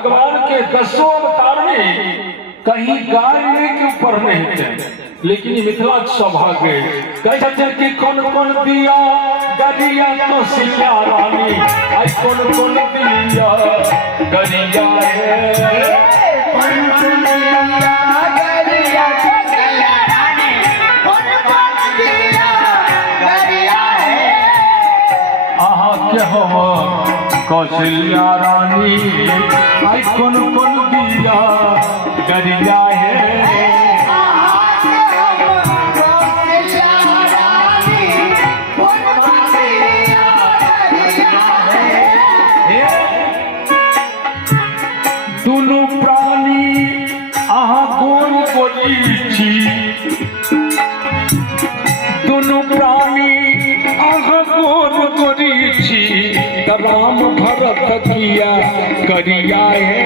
भगवान के 10 अवतार में कहीं गाय के ऊपर नहीं थे, लेकिन मिथिला सौभाग्य कहते कि कौन कौन दिया गरिया तो सिया रानी, आई कौन कौन दिया गरिया है, कौन कौन दिया गरिया तो सिया रानी, कौन कौन दिया गरिया है। आहा क्या हो कौशल्या रानी, आई कौन कौन दिया गरिया है। दुनु प्राणी आहा गोल गोली, दुनु प्राणी आहा गोल गोली, राम भरत किया करिया है।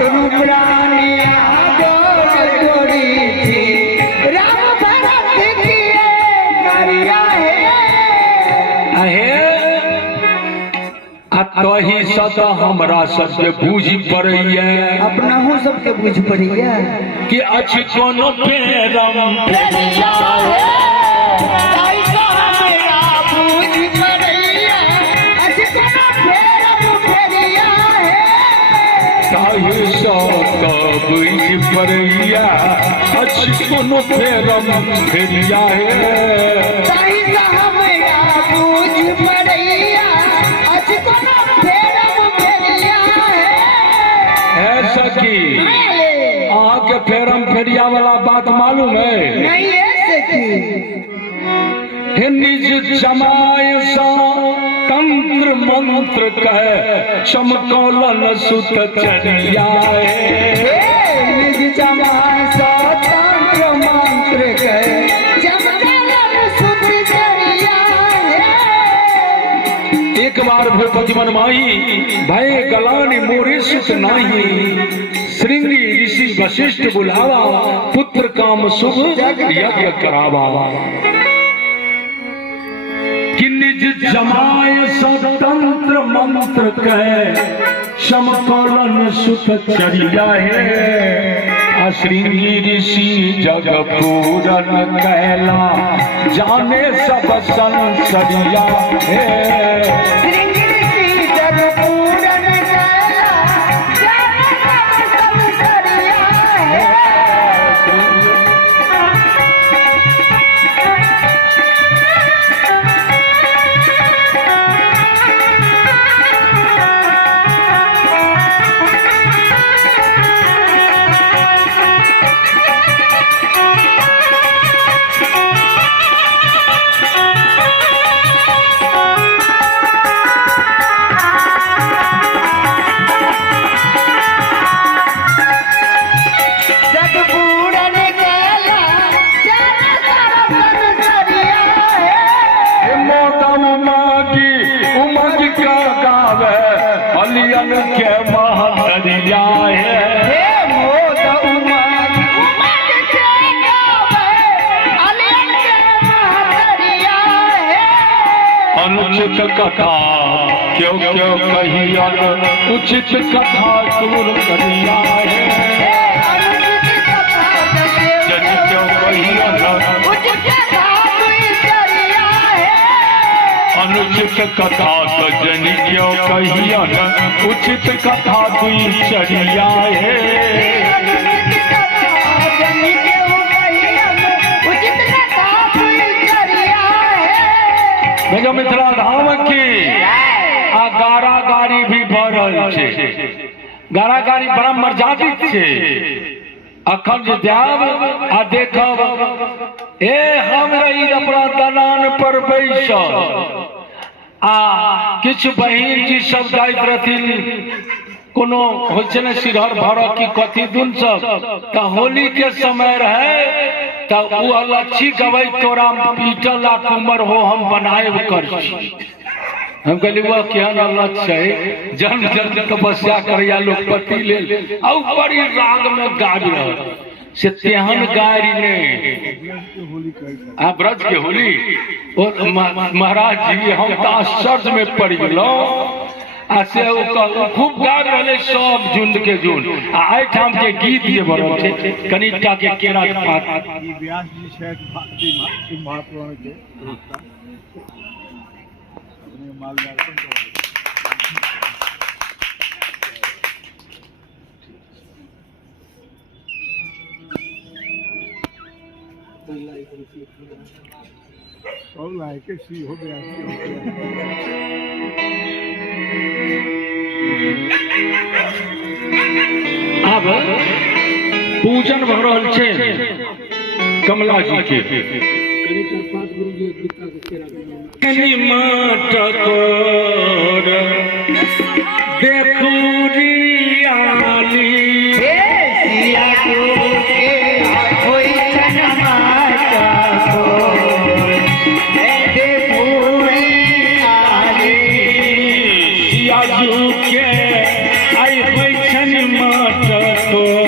दुनु प्राणी गोल गोली, राम भरत किया करिया है। तही सदा हमरा सबके बूझ पड़ैया, अपना हो सबके बूझ पड़ैया कि अच्छी कोनो पेरम फेरिया है, ऐसा मेरा बूझ पड़ैया, अच्छी कोनो फेरम फेरिया है। तही सदा बूझ पड़ैया, अच्छी कोनो पेरम फेरिया है। ऐसा मेरा बूझ पड़ैया, अच्छी कोनो फेरम फेरिया है। ऐसा की आके फेरम फेरिया वाला बात मालूम है? नहीं ऐसे की निज जमाय सा तंत्र मंत्र कह, चमकौलन सुत चरिया निज जमाय सा तंत्र मंत्र कह, चमकौलन सुत चरिया है। एक बार भूपति मन माही भय गलानी मोरे सुत नाही, श्रृंगी ऋषि वशिष्ठ बुलावा, पुत्र काम शुभ यज्ञ करावा। कि निज जमाय स्वतंत्र मंत्र कह, समकौलन सुत चरिया है। श्रृंगी ऋषि जग पूरन कहला, जाने सब संसरिया है। के महरिया है, मोद उमंग के गावे, अलियन के महरिया है। अनुचित कथा क्यों क्यों कहियन, उचित कथा दूर करिया है। अनुचित कथा जन क्यों कहियन, उचित कथा दूर करिया है। अनुचित कथा तो जन क्यों कहियन, उचित कथा दुई चरिया है। अनुचित कथा जन क्यों कहियन, उचित कथा दूर करिया है। मेजो मिथिला धाम की आ गारागारी भी भरल छे, गारागारी बड़ा मर्यादित छे। अखन जे जाब आ देखब ए हम रही अपना दलान पर बैसल, आ किछ बहिन जी सब जाइत रहथिन कोनो होइ छै ने सिरहर भर की कथी दुन सब, त होली के समय रहे त उ अलच्छी गवै तोरा पीटल आ कुमर हो हम बनाएब कर छी। हम कहली वह केहन अलग है, जन्म जन्म तपस्या करैया लोग पति लेल आ बड़ी राग में गाबि रहल से तेहन गाड़ी ने आ ब्रज के होली। और महाराज जी हम तो आश्चर्य में पड़ गलो आ से खूब गा रहे सब झुंड के झुंड आइ ठाम के गीत जे बनल छै कनिटा के केरा के पात ई व्यास जी छथि महापुराण के अपने मार्गदर्शन करैत और लायके सी हो व्यास जी अब पूजन भ रहल छै कमला जी के कनी माटकोर देखूरी आली सिया को के होई छन माता को दे पूरी आली सियाजू के आई होइ छन माटकोर